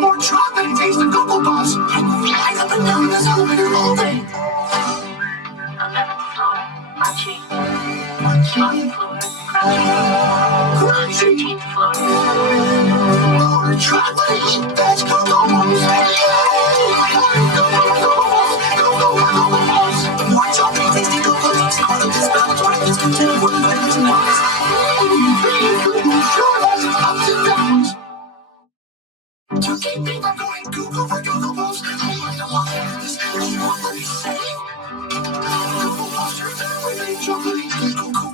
more chocolate taste than Cocoa Puffs. I up and down this elevator all day. 11th floor, Archie. 12th floor, Crunchy. 13th floor. More chocolate, that's Cocoa Puffs. More chocolate tasty Cocoa Puffs. Part of this balance, what is contained with vitamins and minerals. Sure has its ups and downs. To keep me from going cuckoo for Cocoa Puffs, I might have lost this. I want what he's saying. Cocoa Puffs are everything chocolatey. Cuckoo.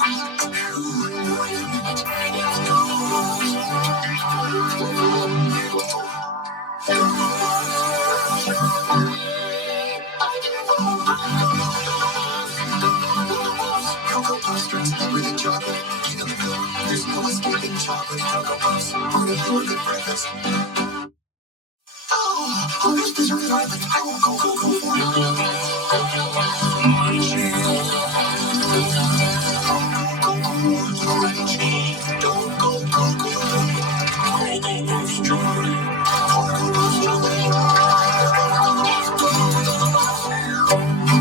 Wait a minute. It's Cocoa Puffs. Cocoa Puffs turns everything chocolate. King of the milk, there's no escaping chocolate. Cocoa Puffs, part of your good breakfast. Oh, this dessert is ripe. I won't go cuckoo for it. Don't go cuckoo. Cocoa Puffs chocolate. Cocoa Puffs chocolate.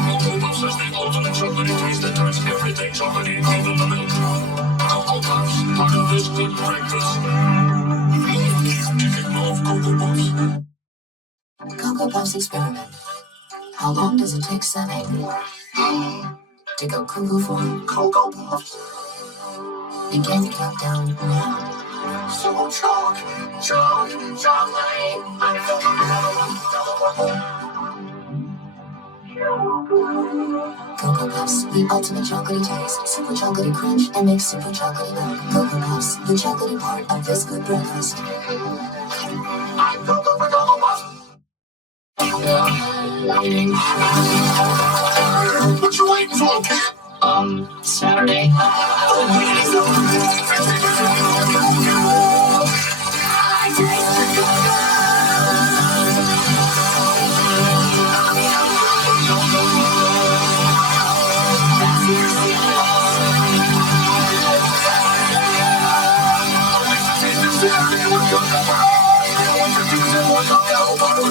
Cocoa Puffs is the ultimate chocolatey taste that turns everything chocolatey, even the milk. Cocoa Puffs, part of this good breakfast. Chicken love Cocoa Puffs. Cocoa Puffs experiment. How long does it take Sammy to go cuckoo for Cocoa Puffs. Begin the countdown now. So chocolate. Cocoa Puffs, the ultimate chocolatey taste, super chocolatey crunch, and makes super chocolatey milk. Cocoa Puffs, the chocolatey part of this good breakfast. I'm Cocoa for Cocoa Puffs. Waiting. What you waiting for, cat? Saturday.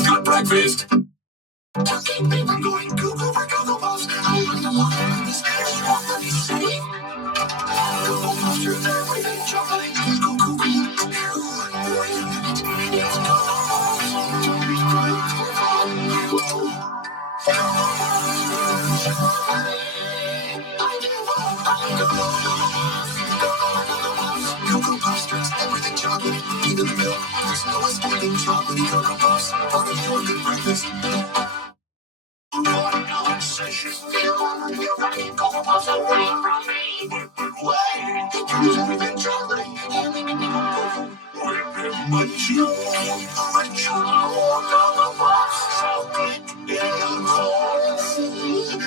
Good breakfast. To keep me from going cuckoo for Cocoa Puffs, I might have lost this. I want what he's saying. Cocoa Puffs are everything chocolate. Cuckoo. Wait a minute. It's Cocoa Puffs. Cocoa Puffs turns everything chocolate, even the milk. There's no escaping chocolatey Cocoa Puffs. Part of your good breakfast. Session. You want to keep Cocoa Puffs away from me. But wait, it turns everything chocolatey. But you Cocoa Puffs. So big in the cold sea.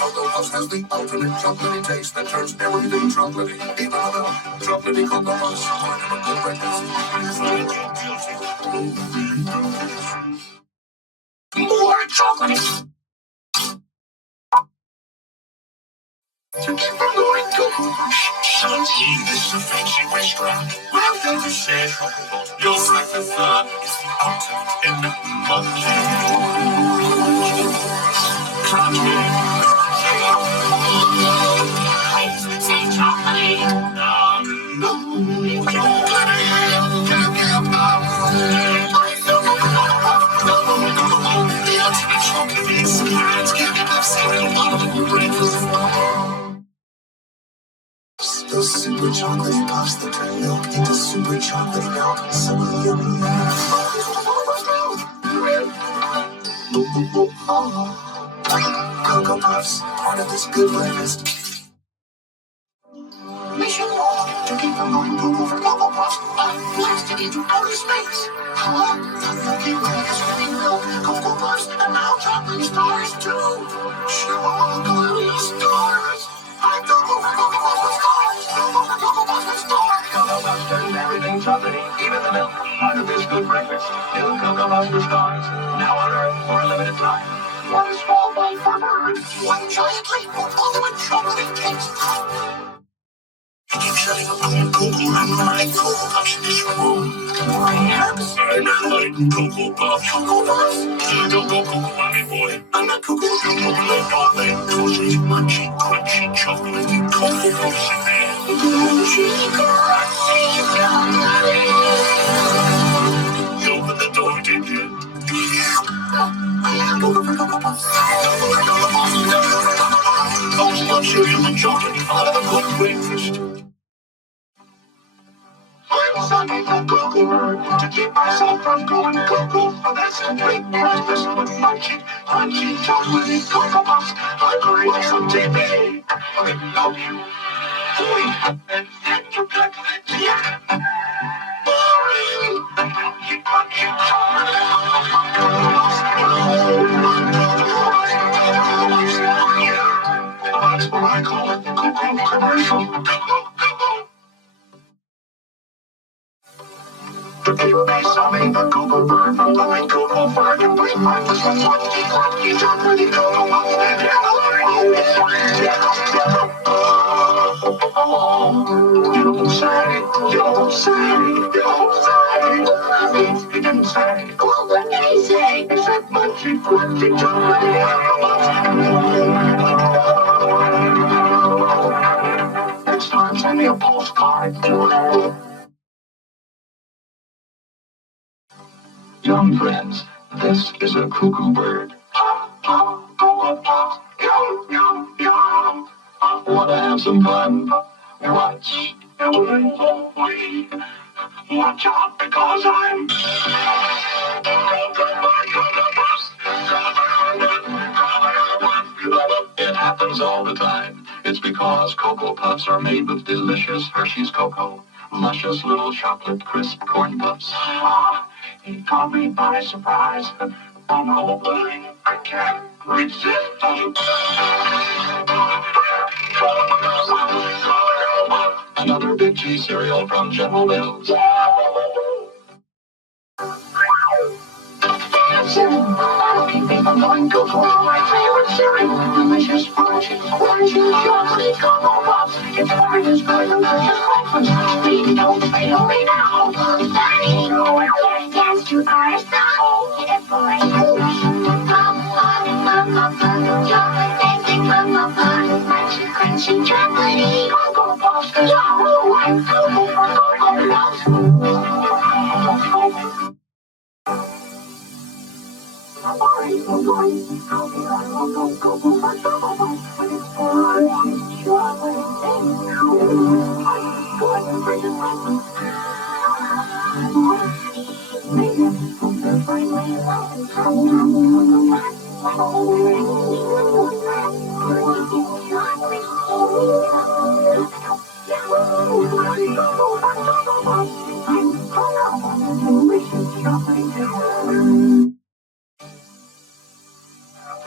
Cocoa Puffs has the ultimate chocolatey taste that turns everything chocolatey. Even the milk. Chocolatey Cocoa Puffs. Part of a good breakfast. More chocolate. To keep from going cuckoo. Sunny, this is a fancy restaurant. Welcome to Central. Your breakfast is ultimate in the monkey. Crunchy. Say chocolate. Those super chocolatey puffs that turn milk into super chocolatey milk. So yummy. Cocoa Puffs, part of this good breakfast. Mission log to keep from going cuckoo for Cocoa Puffs. I'm blasted into outer space. The milky way is running milk, Cocoa Puffs, and now chocolate stars too. Chocolatey stars. I'm Cocoa for Cocoa Puffs with stars. Cocoa for Cocoa Puffs with stars. Cocoa Puffs turns everything chocolatey, even the milk. Part of this good breakfast. New Cocoa Puffs with stars. Now on Earth for a limited time. One small bite for birds. One giant leap for ultimate chocolate taste. I keep shutting up cold Cocoa. I'm running Cocoa Puffs in this room. Cocoa Puffs. Cocoa Puffs. I don't know Cocoa Bunny Boy. I'm not Cocoa. Chocolate darling. Cozy, munchy, crunchy, chocolatey Cocoa Puffs. Crunchy, chocolatey. You opened the door, didn't you? I go for Cocoa Puffs. Puffs love cereal and chocolate out of a good breakfast. I'm sucking the Cuckoo bird to keep myself from going cuckoo. That's a great breakfast with munchy, crunchy, chocolatey Cocoa Puffs. I'm going to some TV. I love you. Boy, and you got yeah. Boring. Crunchy, crunchy, chocolatey Cocoa Puffs. That's what I call it, Cuckoo commercial. The baby saw me, the Cuckoo bird from the late Cuckoo bird to bring breakfast from crunchy, crunchy, chocolatey Cocoa Puffs. You don't say, you don't say, you don't say. You didn't say, well, what did he say? He said munchy, crunchy, chocolatey Cocoa Puffs. Next time, send me a postcard. Young friends, this is a cuckoo bird. Wanna have some fun? Watch out because I'm It happens all the time. It's because Cocoa Puffs are made with delicious Hershey's cocoa. Luscious little chocolate crisp corn puffs. He caught me by surprise. I'm hoping I can't resist. Another Big G cereal from General Mills. Keep me from going Cocoa. My favorite cereal. Delicious, crunchy, crunchy, chocolate Cocoa Puffs. It's hard as good and delicious breakfast. Please don't fail me now. Daddy, dance to our song. It's for chocolate tasting Cocoa Puffs. Crunchy, crunchy, chocolatey Cocoa Puffs. Yahoo! I'm Cocoa Puffs.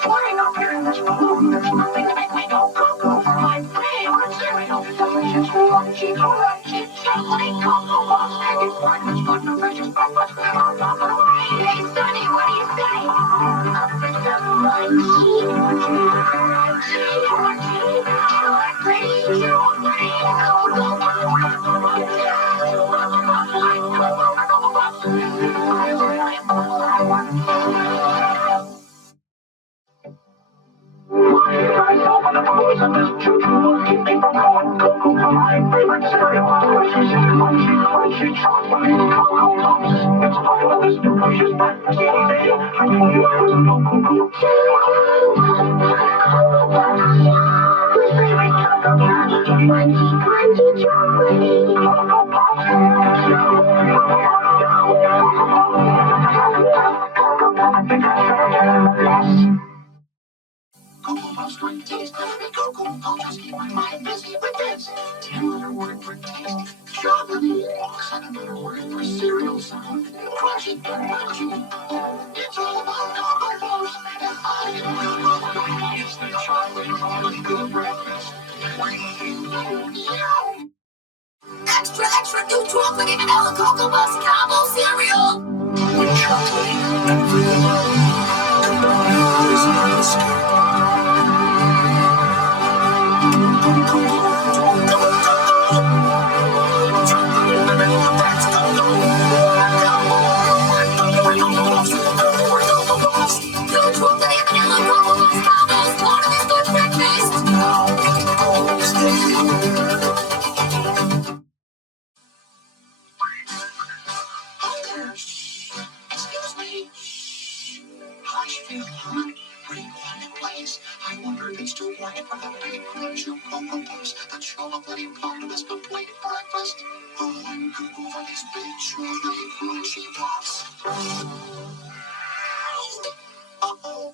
Flying up here in this balloon, there's nothing to make me go cuckoo for my favorite cereal. Delicious, crunchy, crunchy, chocolate Cocoa Puffs. It's breakfast, but delicious breakfast. Hey, Sonny, what do you say? Up in the crunchy, crunchy, chocolate, Cocoa Puffs drink taste very cocoa. I'll just keep my mind busy with this. 10-letter word for taste. Chocolatey. 7-letter word for cereal sound. Crunchy, crunchy. It's all about Cocoa Puffs. And I am Cocoa. It's the chocolate part of good breakfast. Extra, extra new chocolate and vanilla Cocoa Puffs combo cereal. With chocolate and vanilla. Combined is not escape. Chocolate vanilla, that's Cocoa. feel hot, pretty quiet place. I wonder if it's too quiet for the big crunch of Cocoa Puffs. The chocolatey part of this complete breakfast. Oh, I'm cuckoo for these big chocolatey crunchy puffs. Uh-oh.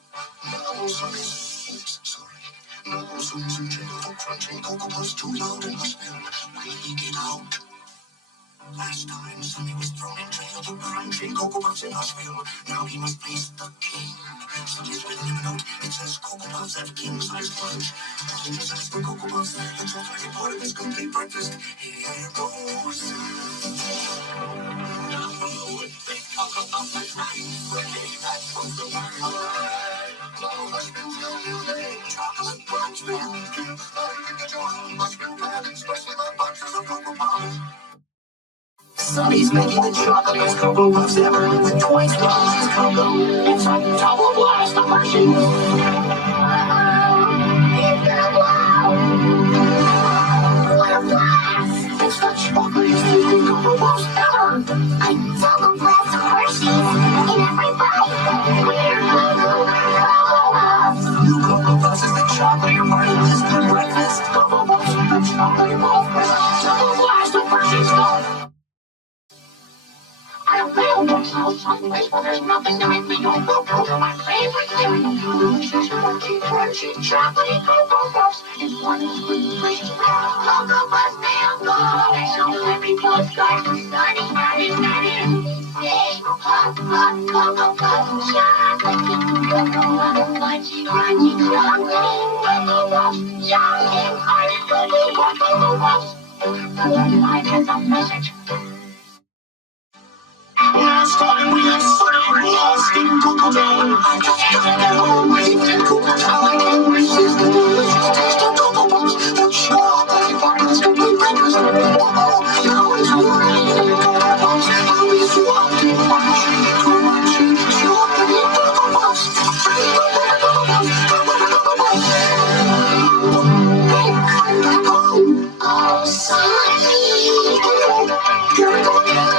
No, sorry. Oops, sorry. No, Susan Jiggle for crunching Cocoa Puffs too loud in the spill. Really get out. Last time, Sonny was thrown in jail for crunching Cocoa Puffs in Hushville. Now he must face the king. Sonny's written him a note. It says Cocoa Puffs have king-size crunch. I'll just ask for Cocoa Puffs. The chocolatey part of his complete breakfast. Here goes. Sonny's making the chocolatiest Cocoa Puffs ever with twice the cheese cocoa. It's a double blast of Hershey. It's the chocolatiest Cocoa Puffs ever. A double blast of Hershey's in every bite. We're Cocoa Puffs. New Cocoa Puffs is the chocolatier part of this good breakfast. Cocoa Puffs, the chocolatier puff. Double blast of Hershey's stuff. I found myself someplace where there's nothing to make me go cuckoo to my favorite thing. Delicious, crunchy, crunchy, chocolatey Cocoa Puffs. It's one sweet, sweet Cocoa Puffs feel good. So happy, plus guys, Sonny added. Hey, Cocoa Puffs, chocolate, Cocoa Puffs, crunchy, chocolatey Cocoa Puffs, chocolate, hearted, Cocoa Puffs. I get the message. Last time we had Sonny lost in Cocoa Town. I just couldn't get away in Cocoa Town. I can't resist the delicious taste of Cocoa Puffs. The chocolatey part of this complete breakfast. Uh-oh, now it's raining Cocoa Puffs. I'll be swamped in crunchy, crunchy, chocolatey Cocoa Puffs. Hey, I'm back home. Oh, Sonny. Here we go again.